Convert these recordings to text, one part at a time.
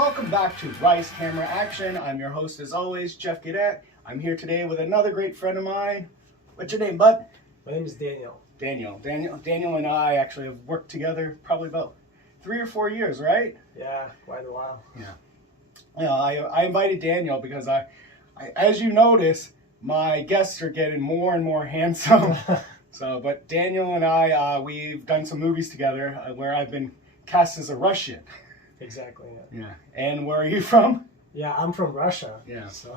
welcome back to Rice Camera Action. I'm your host as always, Geoff Gaudet. I'm here today with another great friend of mine. What's your name, bud? My name is Daniil. Daniil and I actually have worked together probably about 3 or 4 years, right? Yeah, quite a while. Yeah. I invited Daniil because I as you notice, my guests are getting more and more handsome. But Daniil and I, we've done some movies together where I've been cast as a Russian. Exactly. Yeah. And where are you from? Yeah, I'm from Russia. Yeah. So.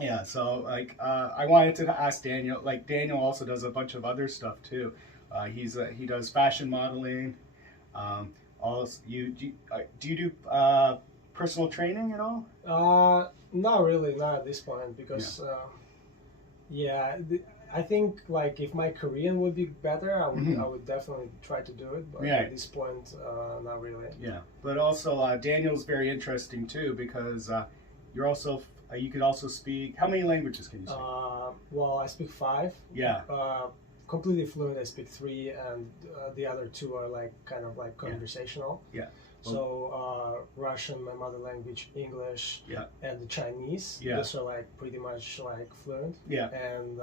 Yeah. So I wanted to ask Daniil. Daniil also does a bunch of other stuff too. He does fashion modeling. Also, do you do personal training at all? Not really, not at this point, because I think if my Korean would be better, I would definitely try to do it. But at this point, not really. Yeah, but also Daniil's very interesting too because you could also speak. How many languages can you speak? Well, I speak 5. Yeah. Completely fluent. I speak 3, and the other 2 are kind of conversational. Yeah. So Russian, my mother language, English, and the Chinese. Yeah. Those are pretty much fluent. Yeah. And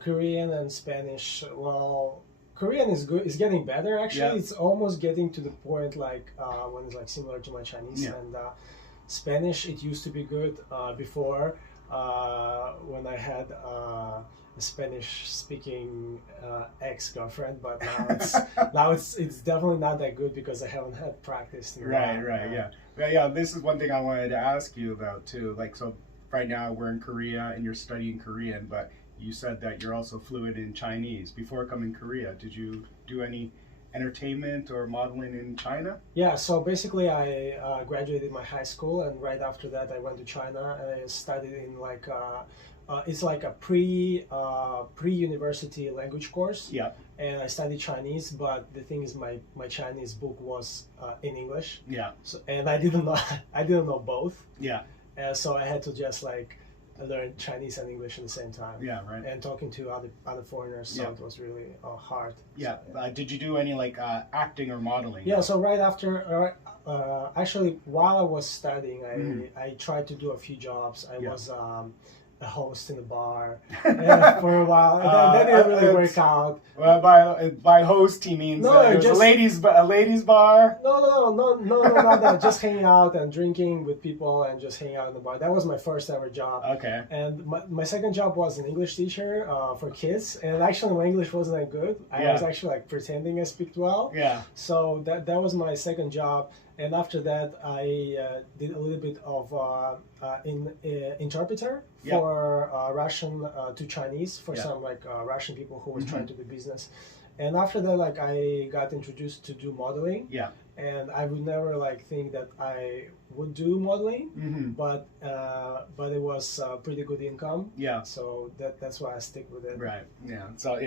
Korean and Spanish. Well, Korean is good. It's getting better actually. Yeah. It's almost getting to the point when it's similar to my Chinese. Yeah. And Spanish, it used to be good before when I had a Spanish-speaking ex-girlfriend, but now it's definitely not that good because I haven't had practice. Yeah. This is one thing I wanted to ask you about too. So right now we're in Korea and you're studying Korean, but you said that you're also fluent in Chinese. Before coming to Korea, did you do any entertainment or modeling in China? Yeah, so basically I graduated my high school, and right after that I went to China and I studied in it's like a pre-university language course. Yeah. And I studied Chinese, but the thing is my Chinese book was in English. Yeah. So, and I didn't know both. Yeah. So I had to just learn Chinese and English at the same time. Yeah, right. And talking to other foreigners, so it was really hard. Yeah. So, did you do any acting or modeling? Yeah. So right after, actually, while I was studying, I tried to do a few jobs. I was a host in a bar for a while. That didn't really work out. Well, by host he means just a ladies bar. No, not that. Just hanging out and drinking with people and just hanging out in the bar. That was my first ever job. Okay. And my second job was an English teacher for kids. And actually, my English wasn't that good. I was actually pretending I speak well. Yeah. So that was my second job. And after that, I did a little bit of interpreter for Russian to Chinese for some Russian people who was trying to do business. And after that, I got introduced to do modeling. Yeah. And I would never think that I would do modeling, but it was pretty good income. Yeah. So that's why I stick with it. Right. Yeah. So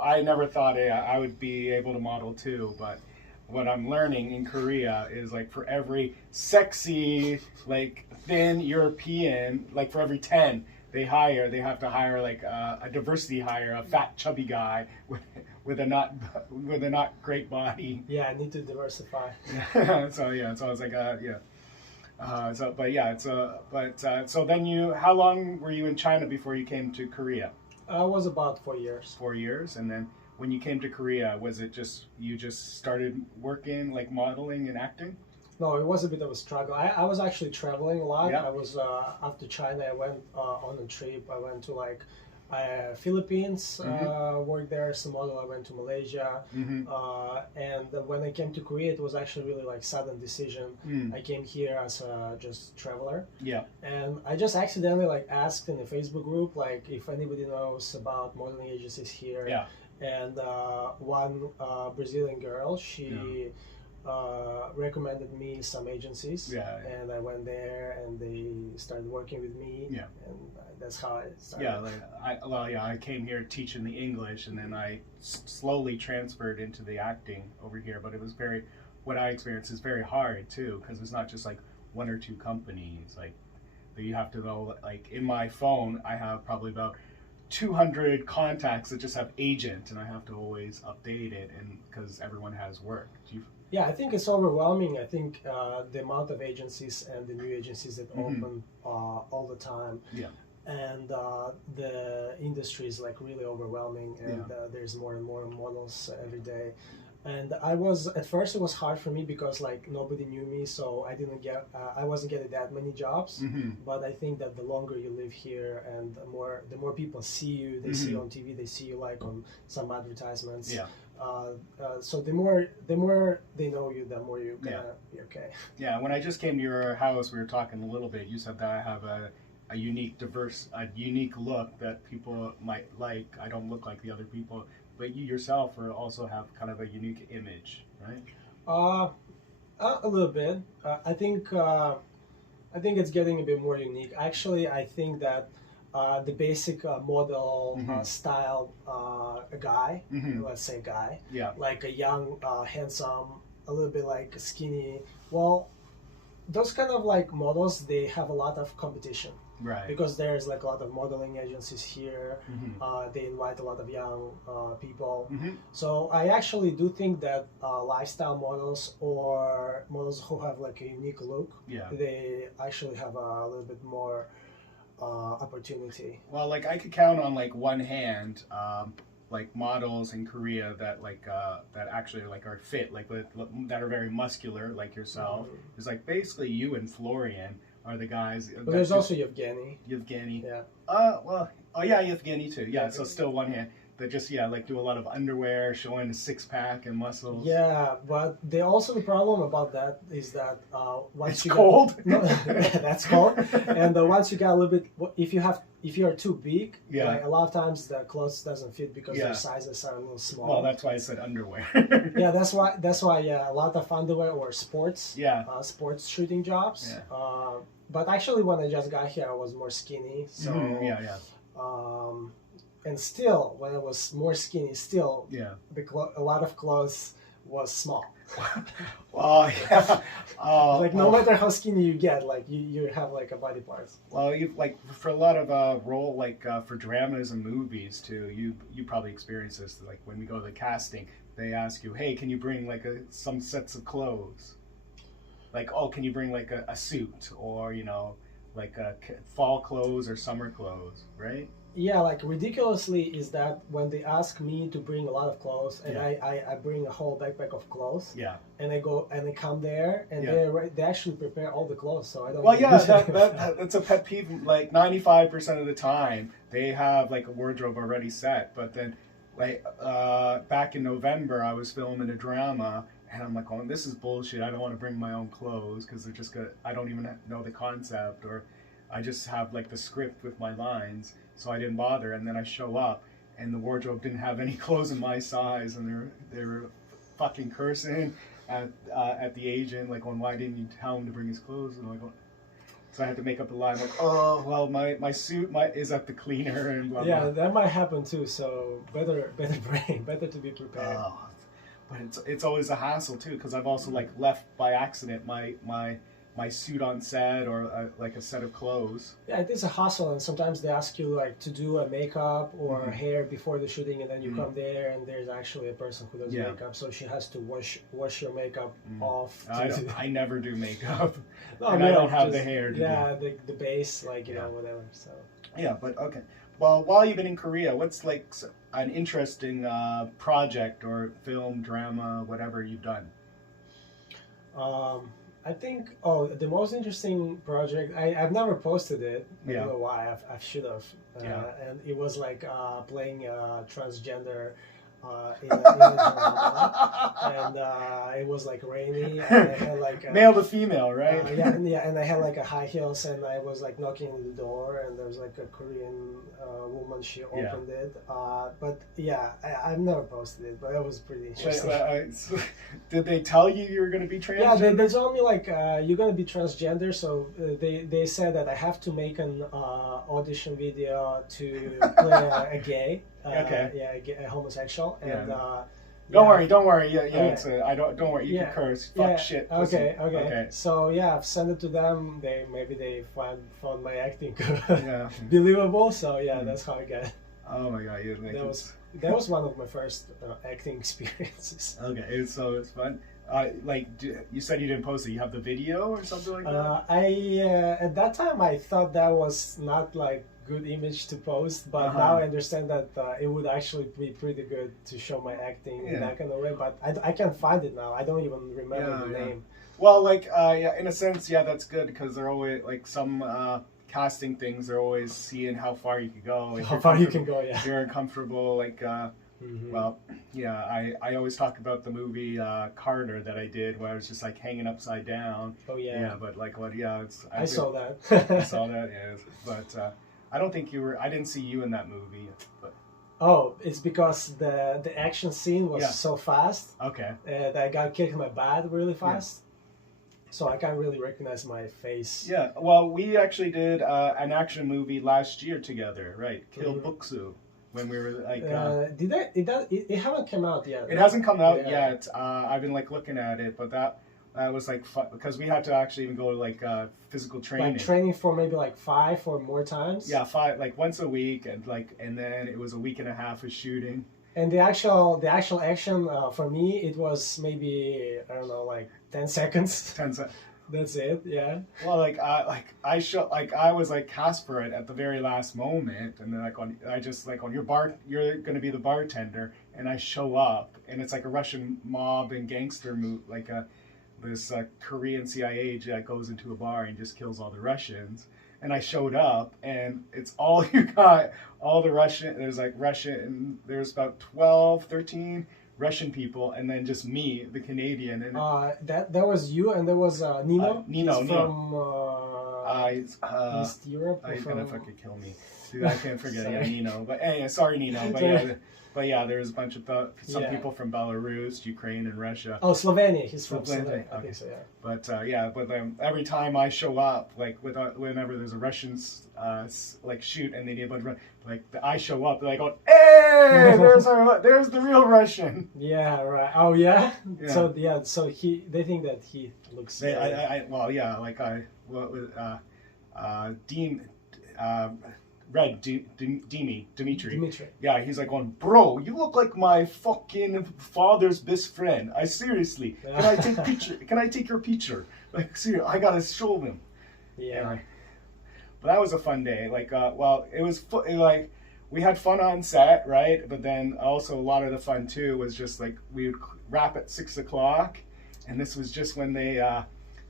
I never thought I would be able to model too, but what I'm learning in Korea is for every sexy, thin European, for every 10 they have to hire a diversity hire, a fat chubby guy with a not great body. Yeah, I need to diversify. So I was so then how long were you in China before you came to Korea? I was about 4 years. 4 years, and then when you came to Korea, was it you just started working modeling and acting? No, it was a bit of a struggle. I was actually traveling a lot. Yeah. I was after China. I went on a trip. I went to Philippines, worked there as a model. I went to Malaysia, and when I came to Korea, it was actually really sudden decision. I came here as a just traveler. Yeah. And I just accidentally asked in a Facebook group if anybody knows about modeling agencies here. Yeah. And one Brazilian girl, she recommended me some agencies. Yeah. And I went there, and they started working with me. Yeah. And that's how I started. Yeah. I came here teaching the English, and then I slowly transferred into the acting over here. But it was what I experienced is very hard too, because it's not just 1 or 2 companies. You have to go. In my phone, I have probably about 200 contacts that just have agent, and I have to always update it, and because everyone has work. Yeah, I think it's overwhelming. I think the amount of agencies and the new agencies that open all the time. Yeah. And the industry is like really overwhelming, and there's more and more models every day. And at first it was hard for me because like nobody knew me, so I wasn't getting that many jobs. But I think that the longer you live here and the more people see you, they see you on TV, they see you like on some advertisements. Yeah. So the more they know you, the more you're gonna be okay. Yeah. When I just came to your house, we were talking a little bit. You said that I have a unique look that people might like. I don't look like the other people. But you yourself also have kind of a unique image, right? A little bit. I think it's getting a bit more unique. Actually, I think that the basic model style guy, let's say guy, like a young, handsome, a little bit like skinny. Well, those kind of like models, they have a lot of competition. Right. Because there's like a lot of modeling agencies here. They invite a lot of young people. So I actually do think that lifestyle models or models who have like a unique look, they actually have a little bit more opportunity. Well, like I could count on like one hand, like models in Korea that like that actually like are fit, like that are very muscular, like yourself. It's like basically you and Florian are the guys. But there's also Yevgeny. Yeah. Yevgeny too. Yeah, so still one hand. That just like do a lot of underwear, showing a six-pack and muscles. Yeah, but the problem about that is that once it's cold. That's cold. And once you get a little bit, if you are too big, like, a lot of times the clothes doesn't fit because their sizes are a little small. Well, that's why I said underwear. Yeah, that's why. A lot of underwear or sports. Sports shooting jobs. Yeah. But actually, when I just got here, I was more skinny. So and still, when I was more skinny, still a lot of clothes was small. Well, yeah. No matter how skinny you get, like you have like a body parts. Well, you like for a lot of role like for dramas and movies too. You probably experience this. Like when we go to the casting, they ask you, "Hey, can you bring like some sets of clothes?" Like, oh, can you bring like a suit or like fall clothes or summer clothes, right? Yeah, like ridiculously is that when they ask me to bring a lot of clothes and I bring a whole backpack of clothes. Yeah. And I go and I come there and they actually prepare all the clothes, so I don't. Well, that's a pet peeve. Like 95% of the time they have like a wardrobe already set, but then like back in November I was filming a drama. And I'm like, oh, this is bullshit. I don't want to bring my own clothes because they're just good. I don't even know the concept, or I just have like the script with my lines, so I didn't bother. And then I show up, and the wardrobe didn't have any clothes in my size, and they were fucking cursing at the agent, like, why didn't you tell him to bring his clothes? And I'm like, so I had to make up a line like, oh, well, my suit is at the cleaner and blah blah. Yeah, that might happen too. So better to be prepared. But it's always a hassle too, because I've also like left by accident my suit on set or like a set of clothes. Yeah, it is a hassle, and sometimes they ask you like to do a makeup or hair before the shooting, and then you come there and there's actually a person who does makeup, so she has to wash your makeup off. I never do makeup, and I don't have the hair. The base, like whatever. So yeah, but okay. Well, while you've been in Korea, what's like an interesting project or film, drama, whatever you've done? I think, the most interesting project, I've never posted it. I don't know why, I should have. And it was like playing transgender in a drama. And it was like rainy, and I had like male to female, right? And I had like a high heels, and I was like knocking on the door, and there was like a Korean woman. She opened it, but I've never posted it, but it was pretty interesting. Did they tell you were going to be transgender? Yeah, they told me like you're going to be transgender, so they said that I have to make an audition video to play a gay. A homosexual, and don't worry. Don't worry. Don't worry. You can curse. Fuck shit. Okay. So I've sent it to them. Maybe they found my acting believable. So that's how I got it. Oh my god, you like that was one of my first acting experiences. okay. It's fun. You said you didn't post it. You have the video or something like that. At that time I thought that was not like good image to post, but now I understand that it would actually be pretty good to show my acting in that kind of way. But I can't find it now. I don't even remember the name. Well, yeah, in a sense, yeah, that's good because they're always like some casting things. They're always seeing how far you can go. Like, how far you can go, yeah. If you're uncomfortable, like, well, yeah, I always talk about the movie Carter that I did, where I was just like hanging upside down. Oh yeah. Yeah, but like, what? Yeah, I saw that. I saw that, yeah, but I don't think you were. I didn't see you in that movie, but. Oh, it's because the action scene was so fast. Okay. That I got kicked in my butt really fast. Yeah. So I can't really recognize my face. Yeah, well, we actually did an action movie last year together, right? Kill Buksu, when we were like. It haven't come out yet. It hasn't come out yet. I've been like looking at it, but that was like fun because we had to actually even go to like physical training. Like training for maybe like 5 or more times. Yeah, 5 like once a week, and then it was a week and a half of shooting. And the actual action for me, it was maybe, I don't know, like 10 seconds. 10 seconds. That's it. Yeah. Well, I was like cast for it at the very last moment, and then on your bar, you're gonna be the bartender, and I show up, and it's like a Russian mob and gangster move, like this Korean CIA agent that goes into a bar and just kills all the Russians. And I showed up, and it's all you got, all the Russian, there's about 12, 13 Russian people, and then just me, the Canadian. And that was you, and there was Nino? Nino. From East Europe? He's gonna fucking kill me. Dude, I can't forget, Nino. But anyway, sorry, Nino. But yeah, there's a bunch of some people from Belarus, Ukraine, and Russia. Oh, Slovenia. He's from Slovenia. Okay. I think so, yeah. But every time I show up, like whenever there's a Russian like shoot and they need a bunch of I show up, they're like, going, hey, there's the real Russian. Yeah, right. Oh yeah. So they think that he looks. Dimitri. Yeah, he's like going, bro, you look like my fucking father's best friend. Seriously, can I take your picture? Like, seriously, I gotta show him. Yeah. Anyway, but that was a fun day. Like, it was like we had fun on set, right? But then also a lot of the fun too was just like we would wrap at 6 o'clock, and this was just when they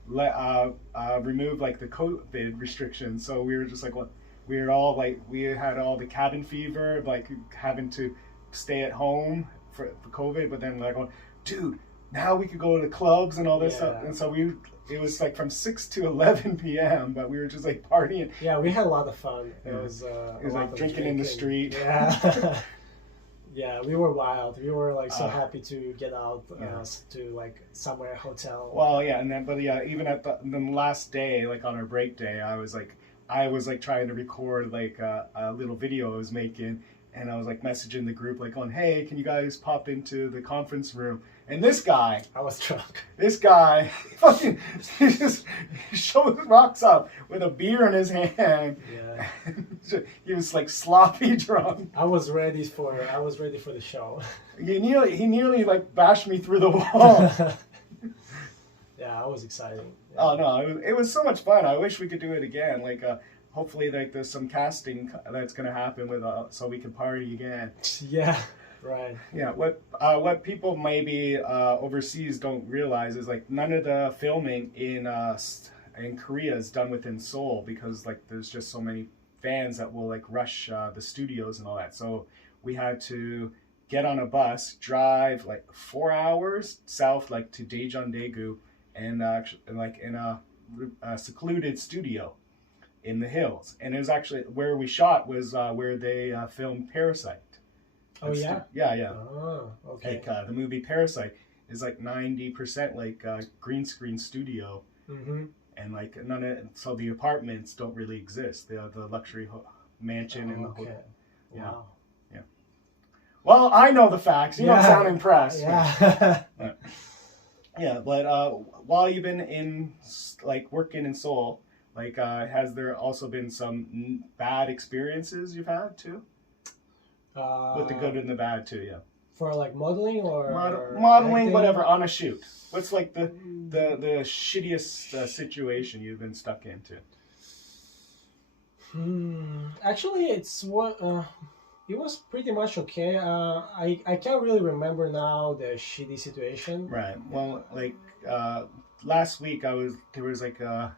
removed like the COVID restrictions. So we were just like, well. We were all like, we had all the cabin fever, like having to stay at home for COVID. But then like, dude, now we could go to clubs and all this stuff. And so it was like from 6 to 11 p.m. But we were just like partying. Yeah, we had a lot of fun. It was like drinking in the street. Yeah. Yeah, we were wild. We were like so happy to get out to like somewhere hotel. Well, yeah, even at the last day, like on our break day, I was like trying to record like a little video I was making, and I was like messaging the group like going, hey, can you guys pop into the conference room? And this guy, I was drunk. This guy fucking rocks up with a beer in his hand. Yeah. He was like sloppy drunk. I was ready for the show. He nearly like bashed me through the wall. Yeah, I was excited. Yeah. Oh no, it was so much fun. I wish we could do it again. Like hopefully like there's some casting that's gonna happen with so we can party again. Yeah, right. Yeah, what people maybe overseas don't realize is like none of the filming in Korea is done within Seoul because like there's just so many fans that will like rush the studios and all that. So we had to get on a bus, drive like 4 hours south like to Daejeon-daegu. And like in a secluded studio in the hills, and it was actually where we shot was where they filmed Parasite. Oh yeah. Yeah. Oh, okay. Like the movie Parasite is like 90% like green screen studio, and like so the apartments don't really exist. They are the luxury mansion and the hotel. Wow. Yeah. Well, I know the facts. You don't sound impressed. Yeah. Yeah, but while you've been in like working in Seoul, like has there also been some bad experiences you've had too? With the good and the bad too, yeah. For like modeling or modeling, acting? whatever, on a shoot. What's like the shittiest situation you've been stuck into? Actually, it's what it was pretty much okay. I can't really remember now the shitty situation. Right. Well, like last week there was like a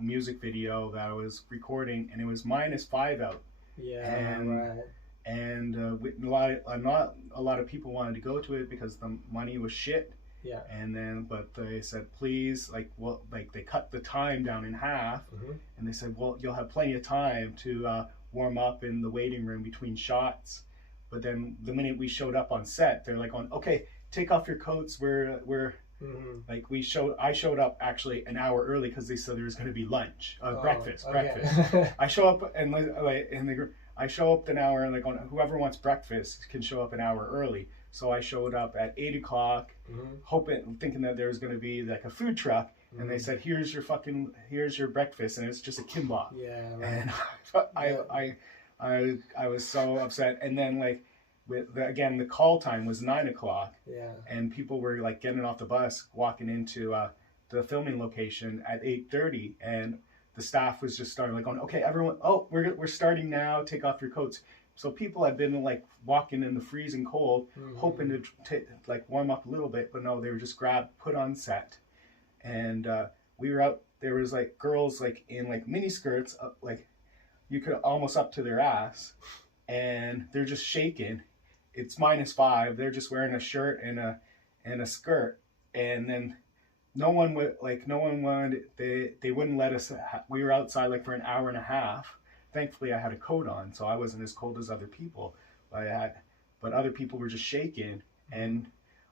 music video that I was recording, and it was -5 out. Yeah, right. And not a lot of people wanted to go to it because the money was shit. Yeah. And then, but they said, please, like they cut the time down in half, and they said, well, you'll have plenty of time to warm up in the waiting room between shots. But then the minute we showed up on set, they're like, okay, take off your coats. We're like I showed up actually an hour early because they said there was going to be lunch, breakfast. I show up and I show up an hour and whoever wants breakfast can show up an hour early. So I showed up at 8 o'clock, thinking that there was going to be like a food truck, and they said, here's your breakfast, and it's just a kimbap. Yeah. Right. And I was so upset. And then again, the call time was 9 o'clock. Yeah. And people were like getting off the bus, walking into the filming location at 8:30, and the staff was just starting going, okay, everyone, we're starting now. Take off your coats. So people had been like walking in the freezing cold, hoping to warm up a little bit, but no, they were just put on set, and we were out. There was like girls in mini skirts, you could almost up to their ass, and they're just shaking. It's -5. They're just wearing a shirt and a skirt, and then no one wanted. They wouldn't let us. We were outside for an hour and a half. Thankfully, I had a coat on, so I wasn't as cold as other people. But other people were just shaking, and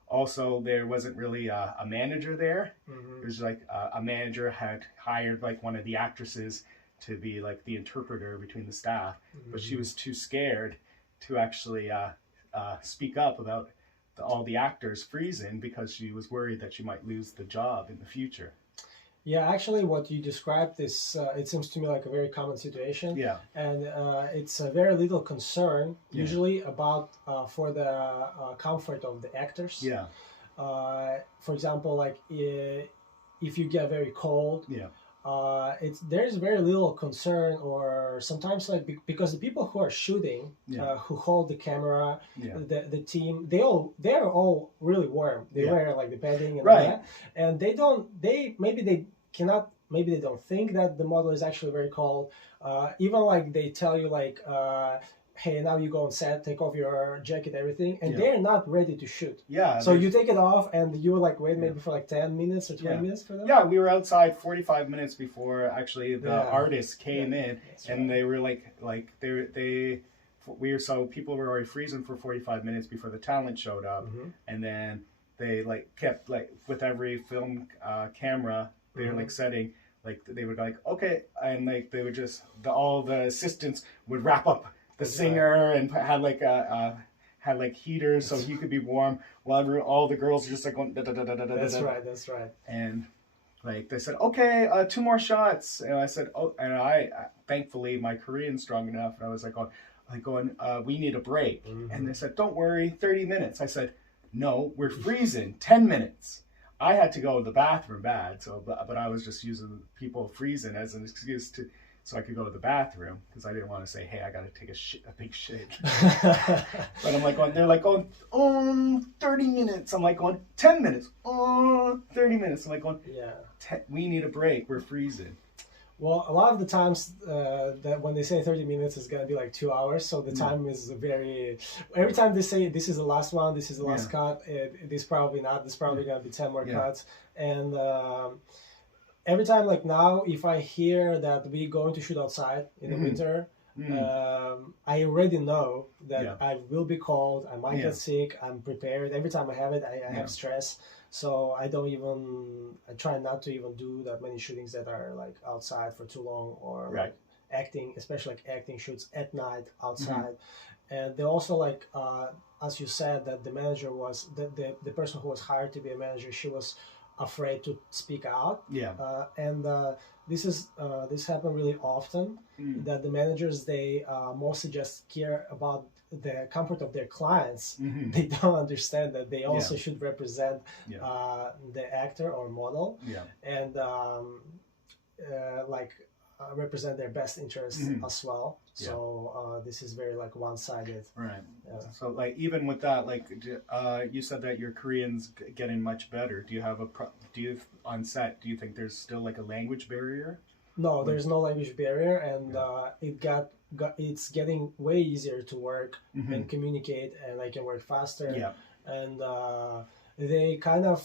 also there wasn't really a manager there. It was a manager had hired one of the actresses to be the interpreter between the staff, but she was too scared to actually speak up about all the actors freezing because she was worried that she might lose the job in the future. Yeah, actually, what you described is, it seems to me like a very common situation. Yeah. And it's a very little concern, usually, about for the comfort of the actors. Yeah. For example, if you get very cold, there's very little concern, or sometimes because the people who are shooting, who hold the camera, the team, they're all really warm. They wear the bedding and all that, and maybe they don't think that the model is actually very cold. Even they tell you hey, now you go on set, take off your jacket, everything, and they're not ready to shoot. Yeah. So you take it off, and you wait maybe for 10 minutes or 20 minutes for them? Yeah, we were outside 45 minutes before actually the artists came in, and they were so people were already freezing for 45 minutes before the talent showed up, and then they kept with every film camera, they were setting, they would okay, and they would just, all the assistants would wrap up the singer and had heaters so he could be warm while all the girls are just going da, da, da, da, da, That's da. right, that's right. And they said, okay, 2 more shots, and I said, and I thankfully my Korean's strong enough, and I was going, we need a break, and they said, don't worry, 30 minutes. I said, no, we're freezing, 10 minutes. I had to go to the bathroom bad, but I was just using people freezing as an excuse so I could go to the bathroom, because I didn't want to say, hey, I got to take a big shit. But I'm they're going, 30 minutes. I'm going, 10 minutes. 30 minutes. I'm going, we need a break. We're freezing. Well, a lot of the times that when they say 30 minutes, it's going to be 2 hours. So the time is every time they say this is the last one, this is the last cut, this probably not. This probably going to be 10 more cuts. And every time, now, if I hear that we're going to shoot outside in the winter, I already know that I will be cold, I might get sick, I'm prepared. Every time I have it, I have stress. So I try not to even do that many shootings that are outside for too long, or acting, especially acting shoots at night outside. And they also as you said, that the manager was, the person who was hired to be a manager, she was afraid to speak out. And this happened really often, that the managers, they mostly just care about the comfort of their clients, Mm-hmm. they don't understand that they also Yeah. should represent Yeah. the actor or model, Yeah. and like represent their best interests Mhm. as well. Yeah. So this is very like one-sided. Right. Yeah. So like even with that, like you said that your Korean's getting much better. Do you have do you on set? Do you think there's still like a language barrier? No, there's no language barrier, and Yeah. it's getting way easier to work Mhm. and communicate, and I can work faster. Yeah. And they kind of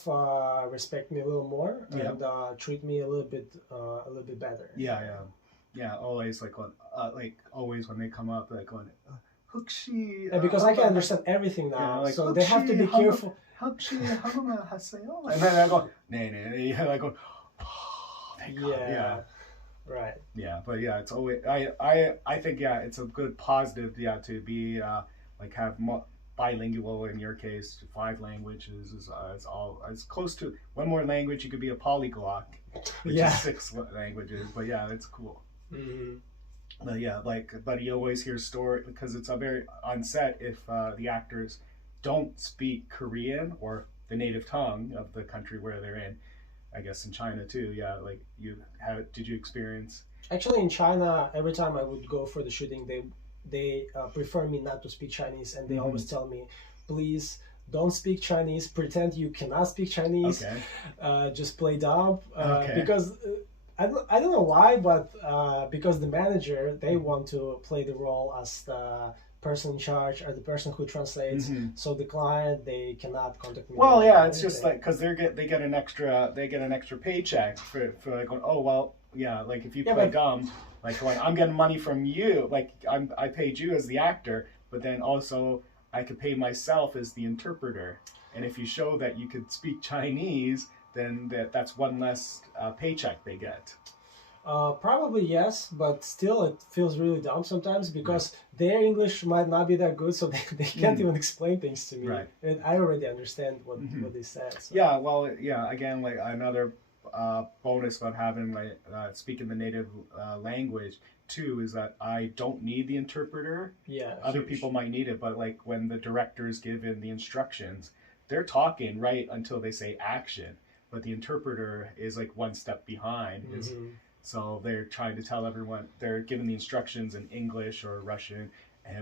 respect me a little more Yeah. and treat me a little bit better. Yeah. Yeah. Yeah. Always like always when they come up, like going, 혹시, And because I can understand everything now, yeah, like, so they have to be 혹시 careful. 혹시 한국말 하세요? And then I go, 네네. Yeah, I go, oh, thank God. Yeah. Yeah. Right. Yeah, but yeah, it's always I think yeah, it's a good positive to be like have bilingual in your case, 5 languages is all as close to one more language you could be a polyglot, which Yeah. is 6 languages. But yeah, it's cool. Mm-hmm. But yeah, but you always hear story because it's a very on set if the actors don't speak Korean or the native tongue of the country where they're in. I guess in China too, yeah. Like did you experience? Actually, in China, every time I would go for the shooting, they prefer me not to speak Chinese, and they Mhm. always tell me, please don't speak Chinese. Pretend you cannot speak Chinese. Okay. Just play dumb. Okay. Because I don't know why, but because the manager, they want to play the role as the person in charge or the person who translates. Mhm. So the client, they cannot contact me. Well, or yeah, it's just anything. like because they get an extra paycheck for like going, oh well, yeah, like if you Yeah, play but- dumb, like going, I'm getting money from you, like I paid you as the actor, but then also I could pay myself as the interpreter, and if you show that you could speak Chinese, then that's one less paycheck they get. Probably yes, but still it feels really dumb sometimes because their English might not be that good, so they can't even explain things to me. Right. And I already understand what they said. So. Yeah, well, yeah. Again, like another bonus about having like speaking the native language too is that I don't need the interpreter. Yeah. Other huge. people might need it, but like when the director's given the instructions, they're talking right until they say action, but the interpreter is like one step behind. So they're trying to tell everyone, they're given the instructions in English or Russian,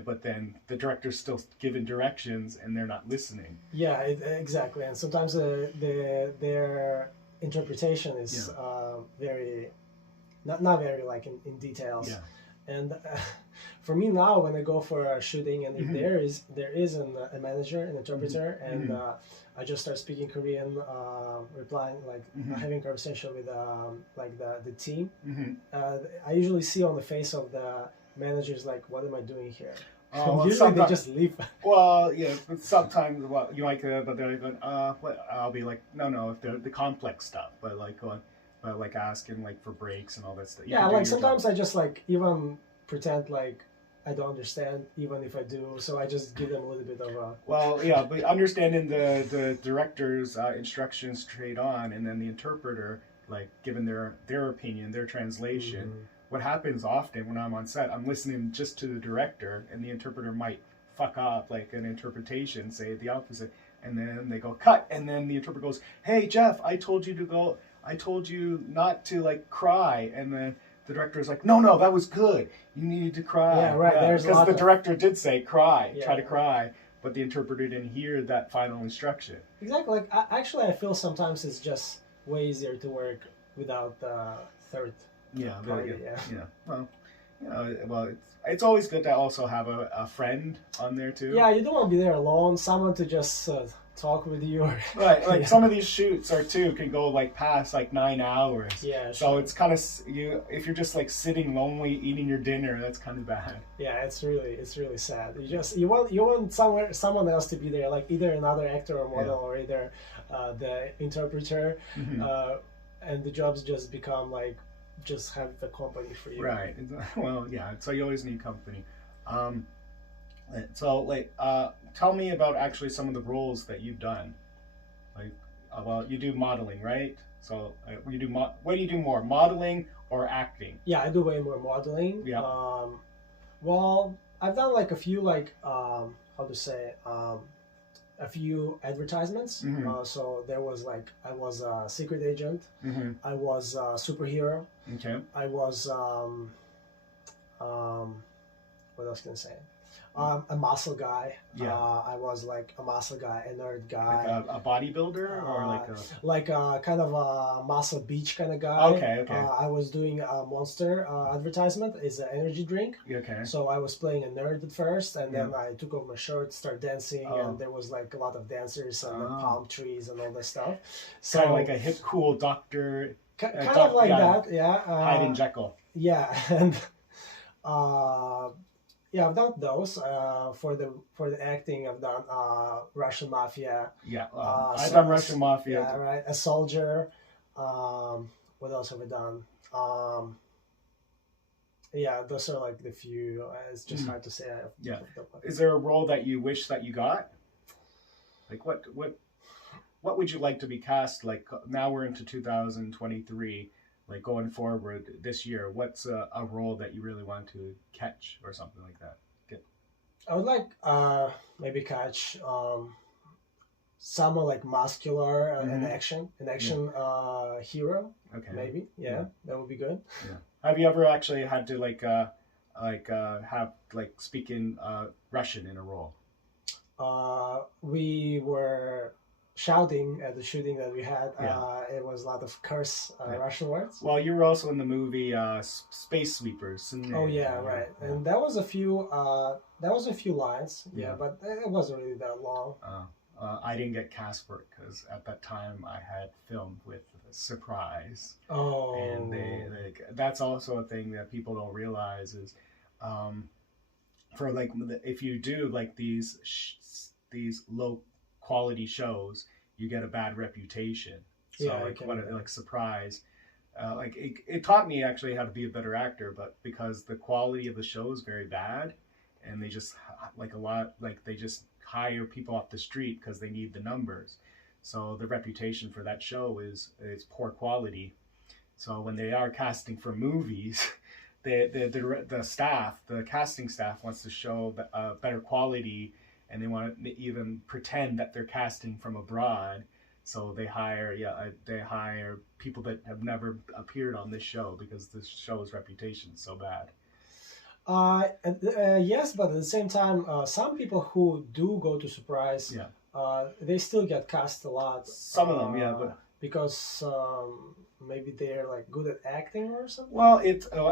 but then the director's still given directions and they're not listening. Yeah, exactly. And sometimes their interpretation is very, not very like in details. Yeah. And for me now, when I go for a shooting, and if there is a manager, an interpreter, and I just start speaking Korean, replying like having a conversation with like the team. I usually see on the face of the managers like, what am I doing here? Well, usually they just leave. Well, yeah, but sometimes, well, you like, but they're going, what? I'll be like, no, if they're the complex stuff, but like going. But like asking like for breaks and all that stuff. Yeah, like sometimes I just like even pretend like I don't understand, even if I do. So I just give them a little bit of a. Well, yeah, but understanding the director's instructions straight on, and then the interpreter like giving their opinion, their translation. What happens often when I'm on set, I'm listening just to the director, and the interpreter might fuck up like an interpretation, say the opposite, and then they go cut, and then the interpreter goes, "Hey Jeff, I told you not to like cry," and then the director's like, no, that was good. You needed to cry. Yeah, right. There's because the director did say cry, Yeah. try to cry, but the interpreter didn't hear that final instruction. Exactly. Like actually, I feel sometimes it's just way easier to work without the third party. Yeah. Well, it's always good to also have a friend on there too. Yeah, you don't want to be there alone. Someone to just talk with you. Or, Right, like some of these shoots can go like past like 9 hours. Yeah. So it's kind of if you're just like sitting lonely eating your dinner, that's kind of bad. Yeah, it's really sad. You want someone else to be there, like either another actor or model or either the interpreter, and the jobs just become like just have the company for you. Right. Well, yeah. So you always need company. So like, tell me about actually some of the roles that you've done. Like, well, you do modeling, right? So you do what do you do more, modeling or acting? Yeah, I do way more modeling. Yeah. Well, I've done like a few like how to say a few advertisements. So there was like I was a secret agent. I was a superhero. Okay. I was what else can I say? A muscle guy. Yeah. I was like a muscle guy, a nerd guy. Like a bodybuilder or like a kind of a muscle beach kind of guy. Okay. I was doing a Monster advertisement. It's an energy drink. Okay. So I was playing a nerd at first, and then I took off my shirt, started dancing, and there was like a lot of dancers and the palm trees and all that stuff. So kind of like a hip, cool doctor. Kind of like that, yeah. Hyde and Jekyll. Yeah, and yeah, I've done those. For the acting, I've done Russian Mafia. Yeah, I've done Russian Mafia. Yeah, right. A soldier. What else have I done? Yeah, those are like the few. It's just hard to say. Yeah. Is there a role that you wish that you got? Like what would you like to be cast? Like now we're into 2023. Like going forward this year, what's a role that you really want to catch or something like that? I would like maybe catch someone like muscular an action hero. Okay. Maybe that would be good. Yeah. Have you ever actually had to have speak in Russian in a role? We were shouting at the shooting that we had. It was a lot of curse Russian words. Well, you were also in the movie Space Sweepers. Oh yeah, right. And that was a few lines. Yeah, but it wasn't really that long. I didn't get cast for it because at that time I had filmed with Surprise. Oh. And that's also a thing that people don't realize is, for if you do like these low quality shows, you get a bad reputation. So Surprise, it taught me actually how to be a better actor, but because the quality of the show is very bad, and they just they just hire people off the street because they need the numbers. So the reputation for that show is poor quality. So when they are casting for movies, the casting staff wants to show better quality, and they want to even pretend that they're casting from abroad. So they hire people that have never appeared on this show because this show's reputation is so bad. Yes, but at the same time, some people who do go to Surprise, they still get cast a lot. Some of them, but because maybe they're like good at acting or something. Well,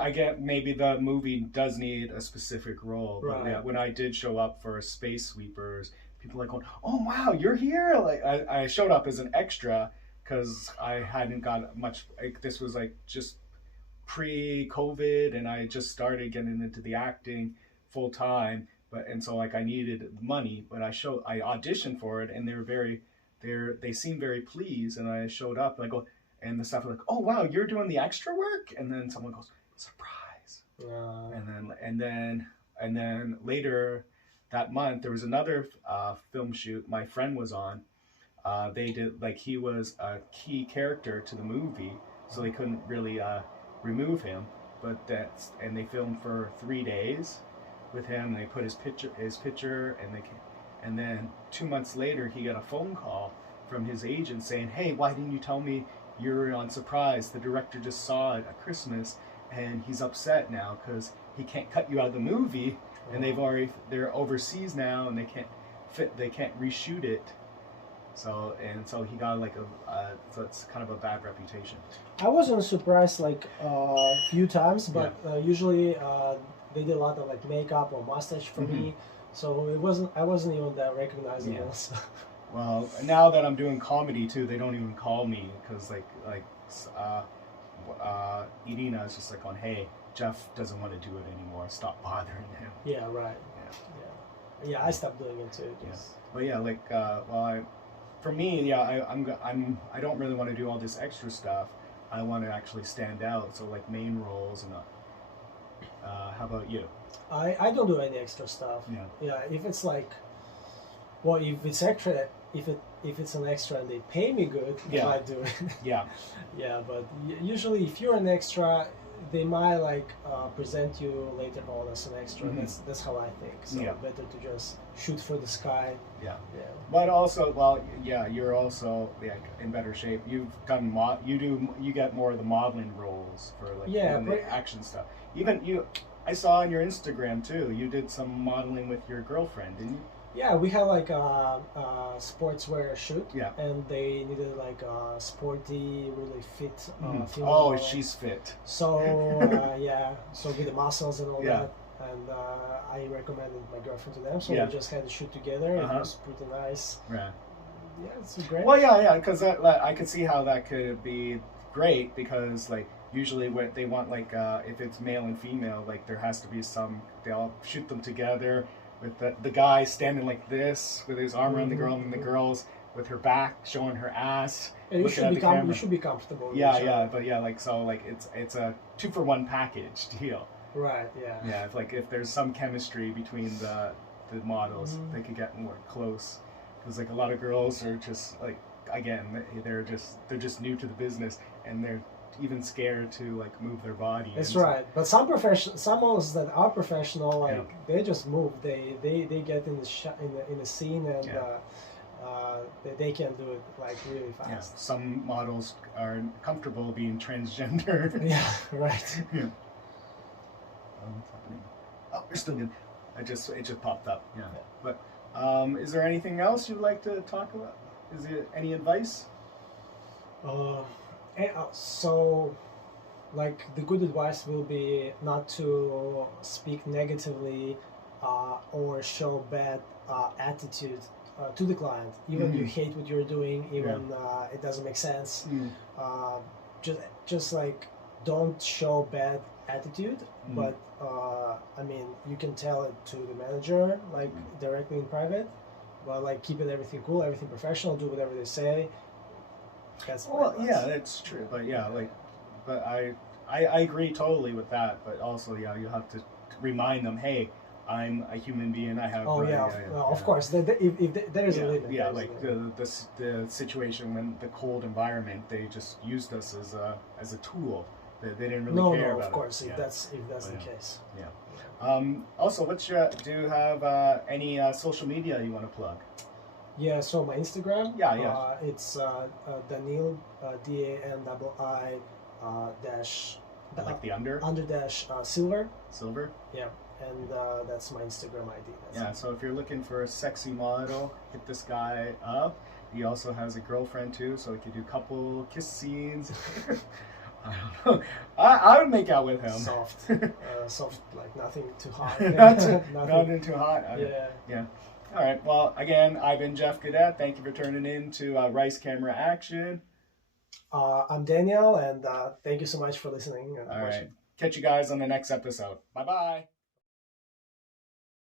I get maybe the movie does need a specific role, but yeah, when I did show up for Space Sweepers, people were like going, "Oh wow, you're here!" Like I showed up as an extra because I hadn't got much. This was just pre-COVID, and I just started getting into the acting full time. And so I needed money, but I auditioned for it, and they seemed very pleased, and I showed up, and I go, and the staff were like, "Oh wow, you're doing the extra work," and then someone goes, "Surprise!" And then later that month there was another film shoot my friend was on. They did he was a key character to the movie, so they couldn't really remove him, and they filmed for 3 days with him, and they put his picture, and then 2 months later he got a phone call from his agent saying, "Hey, why didn't you tell me you're on Surprise? The director just saw it at Christmas, and he's upset now because he can't cut you out of the movie, and they're overseas now, and they can't reshoot it." So he got so it's kind of a bad reputation. I was on Surprise a few times, but usually they did a lot of makeup or mustache for me, so I wasn't even that recognizable. Yeah. So. Well, now that I'm doing comedy too, they don't even call me because Irina is just on, "Hey, Geoff doesn't want to do it anymore. Stop bothering him." Yeah, right. Yeah. I stopped doing it too. But for me, I don't really want to do all this extra stuff. I want to actually stand out. So main roles and. How about you? I don't do any extra stuff. Yeah. If it's if it's extra, if it's an extra and they pay me good, I might do it. Yeah. Yeah, but usually if you're an extra, they might like present you later on as an extra. That's how I think. So better to just shoot for the sky. Yeah. But also, well, yeah, you're also like in better shape. You've done you get more of the modeling roles for like the action stuff. Even I saw on your Instagram too. You did some modeling with your girlfriend, didn't you? Yeah, we had like a sportswear shoot, and they needed like a sporty, really fit female. Oh, she's fit. So so with the muscles and all that, and I recommended my girlfriend to them, so we just had a shoot together. It was pretty nice. Right. Yeah, it's great. Well, yeah, because I could see how that could be great because like usually what they want like if it's male and female, like there has to be they'll shoot them together. With the guy standing like this, with his arm around the girl, and the girl's with her back showing her ass. You should be comfortable. Yeah, but it's a 2-for-1 package deal. Right. Yeah. Yeah, if there's some chemistry between the models, they could get more close. Because like a lot of girls are just like they're just new to the business and they're even scared to like move their body. That's right. But some models that are professional, like they just move. They get in the scene and they can do it like really fast. Yeah. Some models are comfortable being transgender. Yeah. Right. Yeah. What's happening? Oh, you're still good. It just popped up. Yeah. But is there anything else you'd like to talk about? Is there any advice? So, like the good advice will be not to speak negatively or show bad attitude to the client. Even you hate what you're doing, even it doesn't make sense. Just like don't show bad attitude, but I mean you can tell it to the manager like directly in private, but like keep everything cool, everything professional, do whatever they say. That's true. But but I agree totally with that. But also, you have to remind them, hey, I'm a human being. I have. Of course. If there is a limit. Yeah, like the situation when the cold environment, they just used us as a tool. They didn't really care about it. Of course, if that's the case. Yeah. Also, do you have any social media you want to plug? Yeah, so my Instagram. It's Daniil DANII dash. Like the under dash Silver. Silver. Yeah, and that's my Instagram ID. So if you're looking for a sexy model, hit this guy up. He also has a girlfriend too, so he could do couple kiss scenes. I don't know. I would make out with him. Soft, like nothing too hot. Nothing too hot. Yeah. All right. Well, again, I've been Geoff Gaudet. Thank you for turning in to Rice Camera Action. I'm Daniel, and thank you so much for listening. All right. Catch you guys on the next episode. Bye-bye.